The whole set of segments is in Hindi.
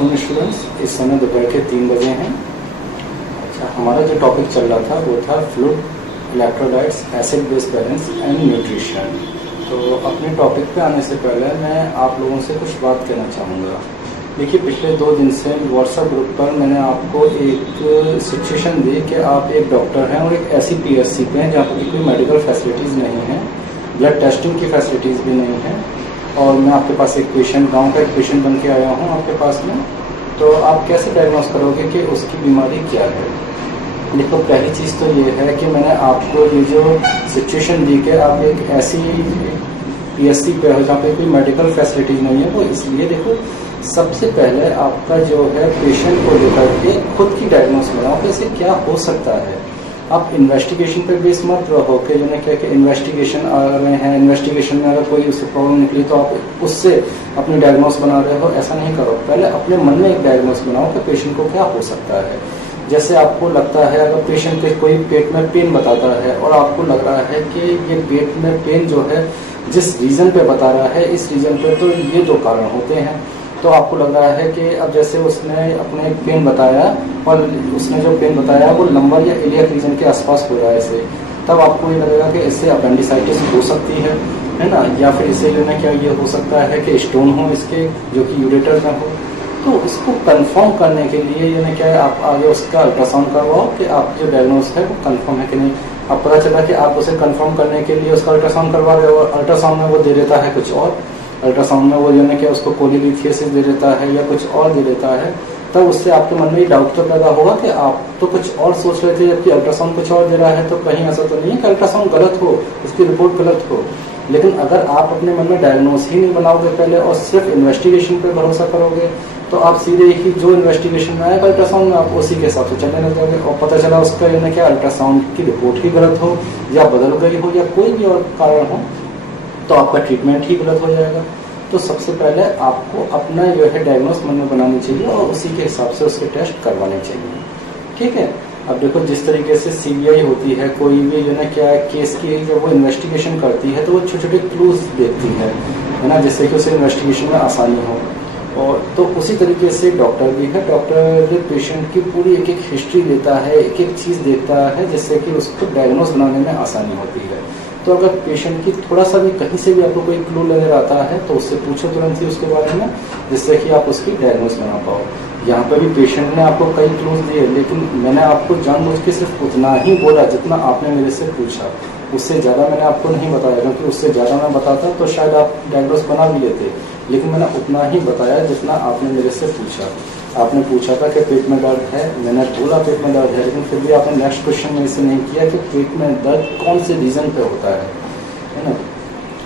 आफ्टरनून स्टूडेंट्स, इस समय दोपहर के 3 बजे हैं। अच्छा, हमारा जो टॉपिक चल रहा था वो था fluid, electrolytes, acid base balance and nutrition. तो अपने टॉपिक पे आने से पहले मैं आप लोगों से कुछ बात कहना चाहूँगा। देखिए, पिछले 2 दिन से व्हाट्सएप ग्रुप पर मैंने आपको एक सिचुएशन दी कि आप एक डॉक्टर हैं और एक ऐसी पीएचसी पे हैं जहाँ पर कोई मेडिकल फैसिलिटीज़ नहीं है, ब्लड टेस्टिंग की फैसिलिटीज़ भी नहीं है, और मैं आपके पास एक पेशेंट, गांव का एक पेशेंट बन के आया हूं आपके पास में। तो आप कैसे डायग्नोस करोगे कि उसकी बीमारी क्या है? देखो, पहली चीज़ तो ये है कि मैंने आपको ये जो सिचुएशन दी कि आप एक ऐसी पीएचसी पे हो जहाँ पे कोई मेडिकल फैसिलिटीज़ नहीं है, वो इसलिए देखो सबसे पहले आपका जो है पेशेंट को लेकर के खुद की डायग्नोस बनाओ कि इसे क्या हो सकता है। आप इन्वेस्टिगेशन पे बेस मत रहो कि जो क्या कि इन्वेस्टिगेशन आ रहे हैं, इन्वेस्टिगेशन में अगर कोई उससे प्रॉब्लम निकली तो आप उससे अपनी डायग्नोस बना रहे हो, ऐसा नहीं करो। पहले अपने मन में एक डायग्नोस बनाओ कि पेशेंट को क्या हो सकता है। जैसे आपको लगता है, अगर पेशेंट के कोई पेट में पेन बताता है और आपको लग रहा है कि ये पेट में पेन जो है जिस रीज़न पे बता रहा है, इस रीज़न पे तो ये 2 कारण होते हैं। तो आपको लग रहा है कि अब जैसे उसने अपने पेन बताया और उसने जो पेन बताया वो लंबर या इलियक रीजन के आसपास हो रहा है इसे, तब आपको ये लगेगा कि इससे अपेंडिसाइटिस हो सकती है ना, या फिर इससे जो है क्या ये हो सकता है कि स्टोन हो इसके, जो कि यूरेटर में हो। तो इसको कंफर्म करने के लिए ये क्या है, आप आगे उसका अल्ट्रासाउंड करवाओ कि आप जो डायग्नोस है वो कंफर्म है कि नहीं। अब पता चला कि आप उसे कंफर्म करने के लिए उसका अल्ट्रासाउंड करवा रहे हो, अल्ट्रासाउंड में वो दे देता है कुछ और, अल्ट्रासाउंड में वो जो है क्या उसको कोलिलिथियासिस दे देता है या कुछ और दे देता है, तब उससे आपके मन में ये डाउट तो पैदा होगा कि आप तो कुछ और सोच रहे थे जबकि अल्ट्रासाउंड कुछ और दे रहा है। तो कहीं ऐसा तो नहीं है कि अल्ट्रासाउंड गलत हो, उसकी रिपोर्ट गलत हो। लेकिन अगर आप अपने मन में डायग्नोस ही नहीं बनाओगे पहले और सिर्फ इन्वेस्टिगेशन पे भरोसा करोगे, तो आप सीधे ही जो इन्वेस्टिगेशन में आएगा अल्ट्रासाउंड में आप उसी के हिसाब से चलने लग जाओगे, और पता चला उसका यानी क्या अल्ट्रासाउंड की रिपोर्ट ही गलत हो या बदल गई हो या कोई भी और कारण हो, तो आपका ट्रीटमेंट ही गलत हो जाएगा। तो सबसे पहले आपको अपना जो है डायग्नोस मन में बनानी चाहिए और उसी के हिसाब से उसके टेस्ट करवाने चाहिए, ठीक है। अब देखो, जिस तरीके से सीबीआई होती है, कोई भी जो है क्या केस की जब वो इन्वेस्टिगेशन करती है तो वो छोटे छोटे क्लूज देखती है ना, जिससे कि उसे इन्वेस्टिगेशन में आसानी हो। और तो उसी तरीके से डॉक्टर भी है, डॉक्टर पेशेंट की पूरी एक एक हिस्ट्री लेता है, एक एक चीज़ देखता है, जिससे कि उसको डायग्नोस बनाने में आसानी होती है। तो अगर पेशेंट की थोड़ा सा भी कहीं से भी आपको कोई क्लू नजर आता है तो उससे पूछो तुरंत ही उसके बारे में, जिससे कि आप उसकी डायग्नोस बना पाओ। यहाँ पर भी पेशेंट ने आपको कई क्लूज दिए, लेकिन मैंने आपको जानबूझ के सिर्फ उतना ही बोला जितना आपने मेरे से पूछा, उससे ज़्यादा मैंने आपको नहीं बताया, क्योंकि उससे ज़्यादा मैं बताता तो शायद आप डायग्नोस बना भी लेते। लेकिन मैंने उतना ही बताया जितना आपने मेरे से पूछा। आपने पूछा था कि पेट में दर्द है, मैंने बोला पेट में दर्द है, लेकिन फिर भी आपने नेक्स्ट क्वेश्चन में इसे नहीं किया कि पेट में दर्द कौन से रीज़न पे होता है ना।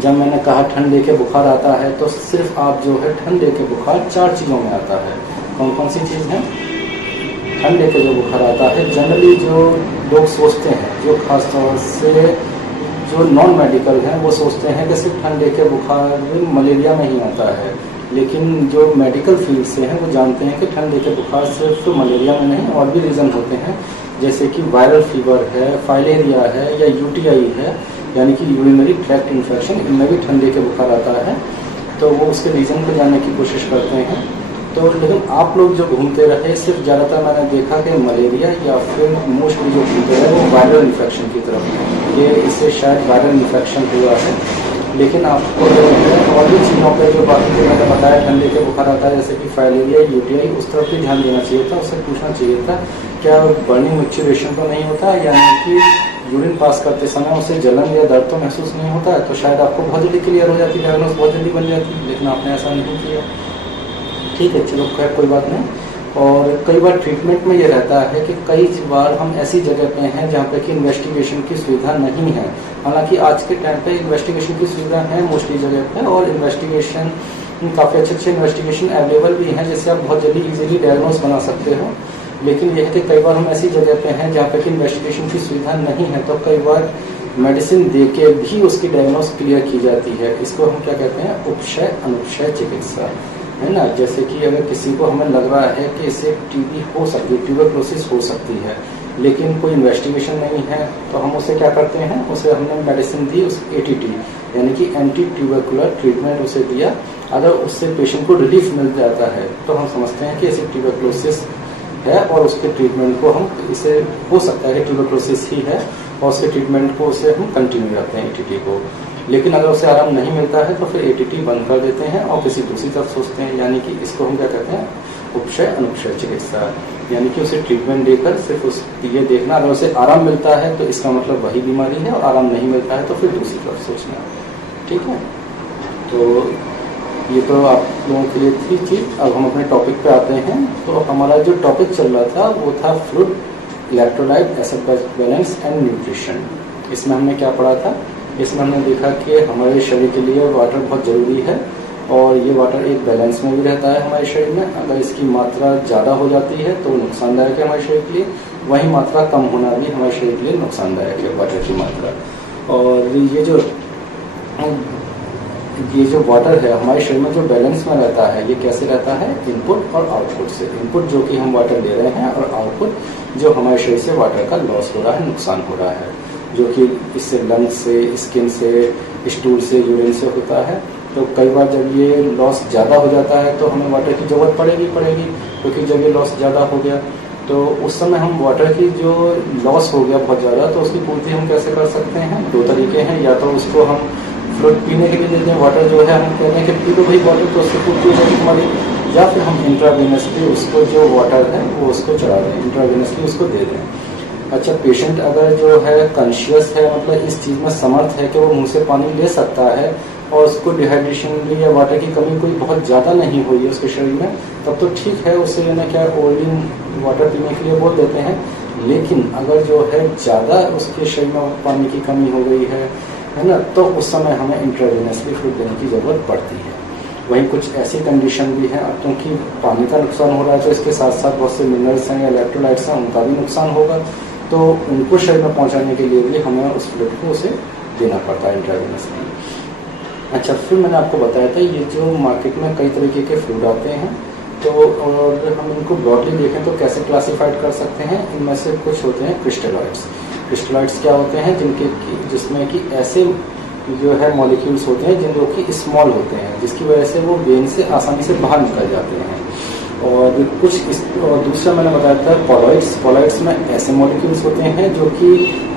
जब मैंने कहा ठंड लेके बुखार आता है, तो सिर्फ आप जो है ठंड लेके बुखार 4 चीज़ों में आता है। कौन कौन सी चीज़ है? ठंड लेके जो बुखार आता है, जनरली जो लोग सोचते हैं, जो खासतौर से जो नॉन मेडिकल हैं वो सोचते हैं कि सिर्फ ठंड लेके बुखार मलेरिया में ही आता है, लेकिन जो मेडिकल फील्ड से हैं वो जानते हैं कि ठंड लेके बुखार सिर्फ मलेरिया में नहीं, और भी रीज़न होते हैं, जैसे कि वायरल फीवर है, फाइलेरिया है या यूटीआई है, यानी कि यूरिनरी ट्रैक्ट इन्फेक्शन, इनमें भी ठंड लेके बुखार आता है। तो वो उसके रीज़न को जानने की कोशिश करते हैं। तो लेकिन आप लोग जो घूमते रहे, सिर्फ ज़्यादातर मैंने देखा कि मलेरिया या फिर मोस्टली जो घूमते रहे वो वायरल इन्फेक्शन की तरफ, ये इससे शायद वायरल इन्फेक्शन हुआ है। लेकिन आपको जो है और भी चीज़ों पर जो बाकी जो मैंने बताया ठंड लेके बुखार आता है, जैसे कि फाइलेरिया, यूटीआई, उस तरफ भी ध्यान देना चाहिए था, उससे पूछना चाहिए था क्या बर्निंग मिक्चुरेशन तो नहीं होता है, यानी कि यूरिन पास करते समय उसे जलन या दर्द तो महसूस नहीं होता है, तो शायद आपको बहुत जल्दी क्लियर हो जाती, डायग्नोस बहुत जल्दी बन जाती, लेकिन आपने ऐसा नहीं किया, ठीक है। चलो खैर कोई बात नहीं। और कई बार ट्रीटमेंट में ये रहता है कि कई बार हम ऐसी जगह पे हैं जहाँ पे कि इन्वेस्टिगेशन की सुविधा नहीं है। हालांकि आज के टाइम पे इन्वेस्टिगेशन की सुविधा है मोस्टली जगह पे, और इन्वेस्टिगेशन काफ़ी अच्छे इन्वेस्टिगेशन अवेलेबल भी हैं, जिससे आप बहुत जल्दी इजीली डायग्नोस बना सकते हो। लेकिन यह है कि कई बार हम ऐसी जगह पे हैं जहाँ पे कि इन्वेस्टिगेशन की सुविधा नहीं है, तो कई बार मेडिसिन दे के भी उसकी डायग्नोस क्लियर की जाती है। इसको हम क्या कहते हैं? उपशय अनुपशय चिकित्सा, है ना। जैसे कि अगर किसी को हमें लग रहा है कि इसे टीबी हो सकती है, ट्यूबरक्लोसिस हो सकती है, लेकिन कोई इन्वेस्टिगेशन नहीं है, तो हम उसे क्या करते हैं, उसे हमने मेडिसिन दी, उस ATT यानी कि एंटी ट्यूबरकुलर ट्रीटमेंट उसे दिया, अगर उससे पेशेंट को रिलीफ मिल जाता है तो हम समझते हैं कि ऐसे ट्यूबरक्लोसिस है और उसके ट्रीटमेंट को हम इसे हो सकता है कि ट्यूबरक्लोसिस ही है और उसके ट्रीटमेंट को उसे हम कंटिन्यू रखते हैं ATT को। लेकिन अगर उसे आराम नहीं मिलता है तो फिर ATT बंद कर देते हैं और किसी दूसरी तरफ सोचते हैं, यानी कि इसको हम क्या कहते हैं, उपक्षय अनुक्षय चिकित्सा, यानी कि उसे ट्रीटमेंट देकर सिर्फ उस ये देखना, अगर उसे आराम मिलता है तो इसका मतलब वही बीमारी है और आराम नहीं मिलता है तो फिर दूसरी तरफ सोचना। ठीक है, तो ये तो आप लोगों के लिए थी चीज़। अब हम अपने टॉपिक पे आते हैं। तो हमारा जो टॉपिक चल रहा था वो था fluid, electrolyte, acid balance and nutrition. इसमें हमने क्या पढ़ा था? इसमें हमने देखा कि हमारे शरीर के लिए वाटर बहुत ज़रूरी है और ये वाटर एक बैलेंस में भी रहता है हमारे शरीर में। अगर इसकी मात्रा ज़्यादा हो जाती है तो नुकसानदायक है हमारे शरीर के लिए, वही मात्रा कम होना भी हमारे शरीर के लिए नुकसानदायक है, वाटर की मात्रा। और ये जो वाटर है हमारे शरीर में जो बैलेंस में रहता है, ये कैसे रहता है? इनपुट और आउटपुट से। इनपुट जो कि हम वाटर ले रहे हैं और आउटपुट जो हमारे शरीर से वाटर का लॉस हो रहा है, नुकसान हो रहा है, जो कि इससे लंग्स से, स्किन से, स्टूल से, यूरिन से होता है। तो कई बार जब ये लॉस ज़्यादा हो जाता है तो हमें वाटर की ज़रूरत पड़ेगी, क्योंकि जब ये लॉस ज़्यादा हो गया तो उस समय हम वाटर की जो लॉस हो गया बहुत ज़्यादा, तो उसकी पूर्ति हम कैसे कर सकते हैं? दो तरीके हैं। या तो उसको हम फ्लूइड पीने के लिए देते हैं, वाटर जो है हम कहते हैं कि पी लो भाई वाटर, तो उसकी पूर्ति हो जाएगी हमारी। या फिर हम इंट्रावेनसली उसको जो वाटर है वो उसको चढ़ा दें, इंट्रावेनसली उसको दे दें। अच्छा, पेशेंट अगर जो है कॉन्शियस है, मतलब इस चीज़ में समर्थ है कि वो मुंह से पानी ले सकता है और उसको डिहाइड्रेशन या वाटर की कमी कोई बहुत ज़्यादा नहीं हुई है उसके शरीर में, तब तो ठीक है, उसे ना क्या ओरली वाटर पीने के लिए बोल देते हैं। लेकिन अगर जो है ज़्यादा उसके शरीर में पानी की कमी हो गई है ना, तो उस समय हमें इंट्रावेनसली फ्लूइड देने की ज़रूरत पड़ती है। वहीं कुछ ऐसी कंडीशन भी हैं, अब क्योंकि पानी का नुकसान हो रहा है तो इसके साथ साथ बहुत से मिनरल्स हैं या इलेक्ट्रोलाइट्स हैं, उनका भी नुकसान होगा, तो उनको शरीर में पहुंचाने के लिए भी हमें उस फ्लूइड को उसे देना पड़ता है इंट्रावेनसली। अच्छा, फिर मैंने आपको बताया था ये जो मार्केट में कई तरीके के फ्लूइड आते हैं, तो और हम इनको ब्रॉडली देखें तो कैसे क्लासीफाइड कर सकते हैं? इनमें से कुछ होते हैं क्रिस्टलॉइड्स। क्रिस्टलॉइड्स क्या होते हैं? जिसमें कि ऐसे जो है मॉलिक्यूल्स होते हैं जो कि स्मॉल होते हैं, जिसकी वजह से वो वेन से आसानी से बाहर निकल जाते हैं। और और दूसरा मैंने बताया था कॉलॉइड्स। कॉलॉइड्स में ऐसे मॉलिक्यूल्स होते हैं जो कि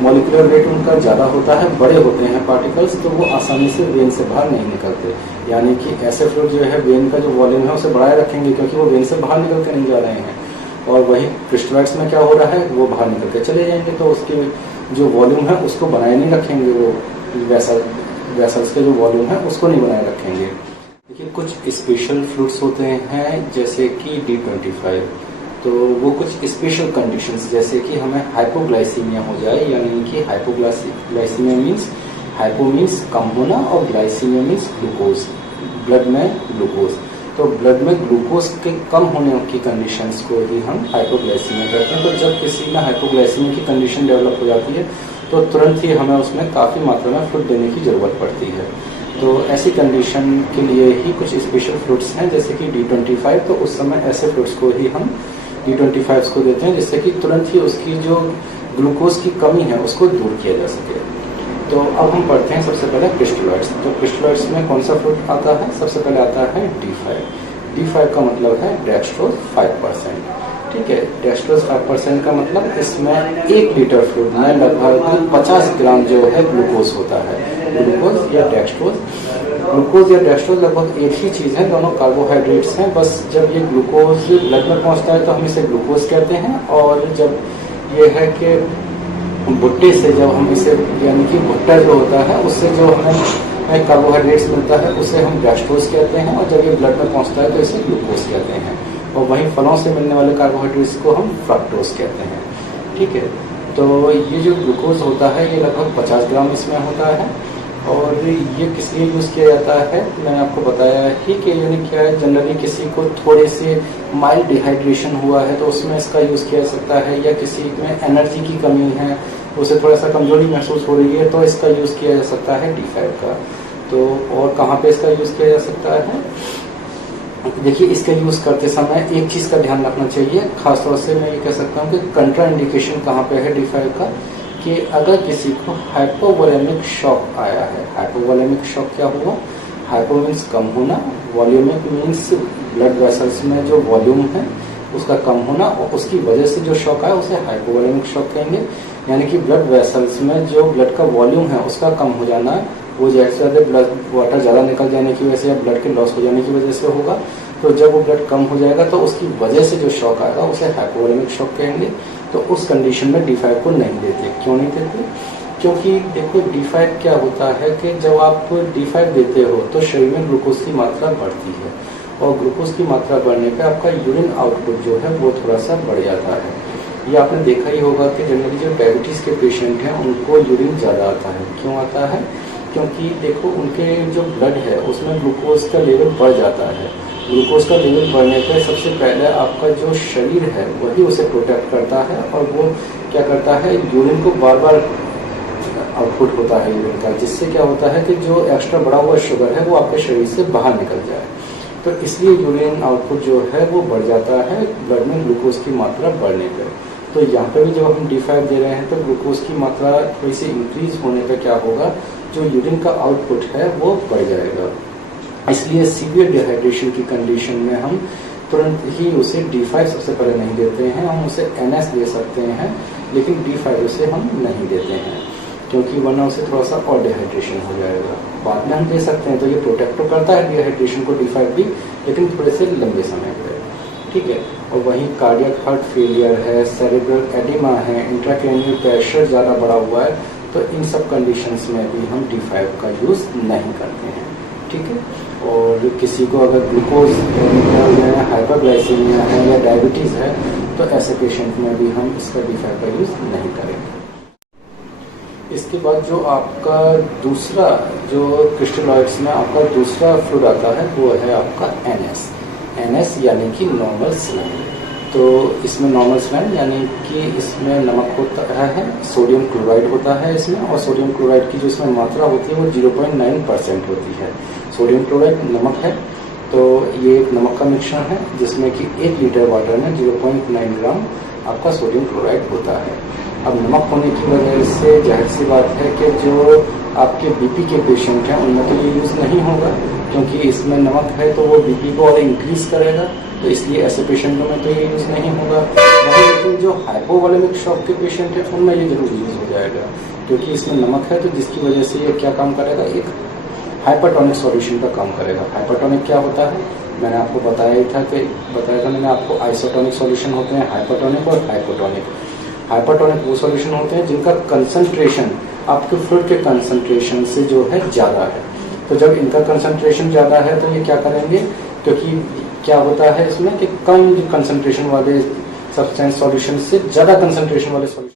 मॉलिक्यूलर वेट उनका ज़्यादा होता है, बड़े होते हैं पार्टिकल्स, तो वो आसानी से वेन से बाहर नहीं निकलते। यानी कि ऐसे फ्लूइड जो है वेन का जो वॉल्यूम है उसे बढ़ाए रखेंगे, क्योंकि वो वेन से बाहर निकल के नहीं जा रहे हैं। और वही क्रिस्टलॉइड्स में क्या हो रहा है, वो बाहर निकल के चले जाएंगे, तो उसके जो वॉल्यूम है उसको बनाए नहीं रखेंगे, वो वेसल्स के जो वॉल्यूम है उसको नहीं बनाए रखेंगे। देखिए, कुछ स्पेशल फ्लूइड्स होते हैं जैसे कि D25, तो वो कुछ स्पेशल कंडीशंस, जैसे कि हमें हाइपोग्लाइसीमिया हो जाए, यानी कि हाइपोग्लाइसीमिया मीन्स, हाइपो मीन्स कम होना और ग्लाइसीमिया मीन्स ग्लूकोज, ब्लड में ग्लूकोज। तो ब्लड में ग्लूकोज के कम होने की कंडीशंस को ही हम हाइपोग्लाइसीमिया कहते हैं। तो जब किसी में हाइपोग्लाइसीमिया की कंडीशन डेवलप हो जाती है तो तुरंत ही हमें उसमें काफ़ी मात्रा में फ्लूइड देने की ज़रूरत पड़ती है। तो ऐसी कंडीशन के लिए ही कुछ स्पेशल फ्लूइड्स हैं, जैसे कि D25, तो उस समय ऐसे फ्लूइड्स को ही हम D25 को देते हैं, जिससे कि तुरंत ही उसकी जो ग्लूकोज की कमी है उसको दूर किया जा सके। तो अब हम पढ़ते हैं सबसे पहले क्रिस्टलॉइड्स। तो क्रिस्टलॉइड्स में कौन सा फ्लूइड आता है? सबसे पहले आता है D5। D5 का मतलब है डेक्स्ट्रोज 5%। ठीक है, डेक्स्ट्रोज 5% का मतलब इसमें 1 लीटर फ्लूइड में लगभग 50 ग्राम जो है ग्लूकोज होता है। ग्लूकोज या डेक्स्ट्रोज लगभग एक ही चीज़ है, दोनों कार्बोहाइड्रेट्स हैं। बस जब ये ग्लूकोज ब्लड में पहुंचता है तो हम इसे ग्लूकोज कहते हैं, और जब ये है कि भुट्टे से जब हम इसे, यानी कि भुट्टा जो होता है उससे जो हमें कार्बोहाइड्रेट्स मिलता है उसे हम डेक्स्ट्रोज कहते हैं, और जब ये ब्लड में पहुंचता है तो इसे ग्लूकोज कहते हैं। और वहीं फलों से मिलने वाले कार्बोहाइड्रेट्स को हम फ्रक्टोज कहते हैं। ठीक है, तो ये जो ग्लूकोज होता है ये लगभग 50 ग्राम इसमें होता है। और ये किस लिए यूज़ किया जाता है? मैंने आपको बताया ही कि यानी क्या है, जनरली किसी को थोड़े से माइल्ड डिहाइड्रेशन हुआ है तो उसमें इसका यूज़ किया जा सकता है, या किसी में एनर्जी की कमी है, उसे थोड़ा सा कमजोरी महसूस हो रही है, तो इसका यूज़ किया जा सकता है D5 का। तो और कहाँ पे इसका यूज़ किया जा सकता है? देखिए, इसका यूज़ करते समय एक चीज़ का ध्यान रखना चाहिए, खासतौर से मैं ये कह सकता हूँ कि कंट्रा इंडिकेशन कहाँ पे है D5 का, कि अगर किसी को हाइपोवोलेमिक शॉक आया है। हाइपोवोलेमिक शॉक क्या हुआ? हाइपो मीन्स कम होना, वॉल्यूमिक मीन्स ब्लड वेसल्स में जो वॉल्यूम है उसका कम होना, और उसकी वजह से जो शॉक आए उसे हाइपोवॉल्यूमिक शॉक कहेंगे। यानी कि ब्लड वेसल्स में जो ब्लड का वॉल्यूम है उसका कम हो जाना, वो ज़्यादा से ज़्यादा ब्लड वाटर ज़्यादा निकल जाने की वजह से या ब्लड के लॉस हो जाने की वजह से होगा। तो जब वो ब्लड कम हो जाएगा तो उसकी वजह से जो शॉक आएगा उसे हाइपोवॉल्यूमिक शॉक कहेंगे। तो उस कंडीशन में D5 को नहीं देते। क्यों नहीं देते? क्योंकि देखो D5 क्या होता है कि जब आप D5 देते हो तो शरीर में ग्लूकोज की मात्रा बढ़ती है, और ग्लूकोज की मात्रा बढ़ने पे आपका यूरिन आउटपुट जो है वो थोड़ा सा बढ़ जाता है। ये आपने देखा ही होगा कि जनरली जो डायबिटीज़ के पेशेंट हैं उनको यूरिन ज़्यादा आता है। क्यों आता है? क्योंकि देखो उनके जो ब्लड है उसमें ग्लूकोज का लेवल बढ़ जाता है। ग्लूकोज का लेवल बढ़ने पर सबसे पहले आपका जो शरीर है वही उसे प्रोटेक्ट करता है, और वो क्या करता है, यूरिन को बार बार आउटपुट होता है यूरिन का, जिससे क्या होता है कि जो एक्स्ट्रा बढ़ा हुआ शुगर है वो आपके शरीर से बाहर निकल जाए। तो इसलिए यूरिन आउटपुट जो है वो बढ़ जाता है ब्लड में ग्लूकोज की मात्रा बढ़ने पर। तो यहाँ पे भी जब हम D5 दे रहे हैं तो ग्लूकोज की मात्रा थोड़ी सी इंक्रीज होने पर क्या होगा, जो यूरिन का आउटपुट है वो बढ़ जाएगा। इसलिए सीवियर डिहाइड्रेशन की कंडीशन में हम तुरंत ही उसे D5 सबसे पहले नहीं देते हैं। हम उसे NS दे सकते हैं, लेकिन D5 उसे हम नहीं देते हैं, क्योंकि वरना उसे थोड़ा सा और डिहाइड्रेशन हो जाएगा। बाद में हम दे सकते हैं, तो ये प्रोटेक्ट तो करता है डिहाइड्रेशन को D5 भी, लेकिन थोड़े से लंबे समय पर। ठीक है। और वहीं कार्डियक हार्ट फेलियर है, सेरेब्रल एडिमा है, इंट्राक्रैनियल प्रेशर ज़्यादा बढ़ा हुआ है, तो इन सब कंडीशंस में भी हम D5 का यूज़ नहीं करते हैं। ठीक है। और किसी को अगर ग्लूकोज हाइपरग्लाइसीमिया है या डायबिटीज़ है तो ऐसे पेशेंट में भी हम इसका D5 का यूज़ नहीं करेंगे। इसके बाद जो आपका दूसरा जो क्रिस्टलॉइड्स में आपका दूसरा फ्लूइड आता है वो है आपका NS यानी कि नॉर्मल स्लाइन। तो इसमें नॉर्मल स्लाइन यानी कि इसमें नमक होता है, सोडियम क्लोराइड होता है इसमें, और सोडियम क्लोराइड की जो इसमें मात्रा होती है वो 0.9% होती है। सोडियम क्लोराइड नमक है, तो ये एक नमक का मिश्रण है जिसमें कि 1 लीटर वाटर में 0.9 ग्राम आपका सोडियम क्लोराइड होता है। अब नमक होने की वजह से जाहिर सी बात है कि जो आपके बीपी के पेशेंट हैं उनमें तो ये यूज़ नहीं होगा, क्योंकि इसमें नमक है तो वो बीपी को और इंक्रीज करेगा, तो इसलिए ऐसे पेशेंटों में तो ये यूज़ नहीं होगा। लेकिन जो हाइपोवॉल्यूमिक शॉक के पेशेंट हैं उनमें ये जरूर यूज़ हो जाएगा, क्योंकि इसमें नमक है, तो जिसकी वजह से ये क्या काम करेगा, एक हाइपरटोनिक सॉल्यूशन का काम करेगा। हाइपरटोनिक क्या होता है, मैंने आपको बताया था मैंने आपको आइसोटोनिक सॉल्यूशन होते हैं, हाइपरटोनिक और हाइपोटोनिक। हाइपरटोनिक वो सॉल्यूशन होते हैं जिनका कंसंट्रेशन आपके फ्लूइड के कंसंट्रेशन से जो है ज़्यादा है। तो जब इनका कंसंट्रेशन ज़्यादा है तो ये क्या करेंगे, क्योंकि क्या होता है इसमें कि कम कंसंट्रेशन वाले सब्सटेंस सॉल्यूशन से ज़्यादा कंसंट्रेशन वाले सॉल्यूशन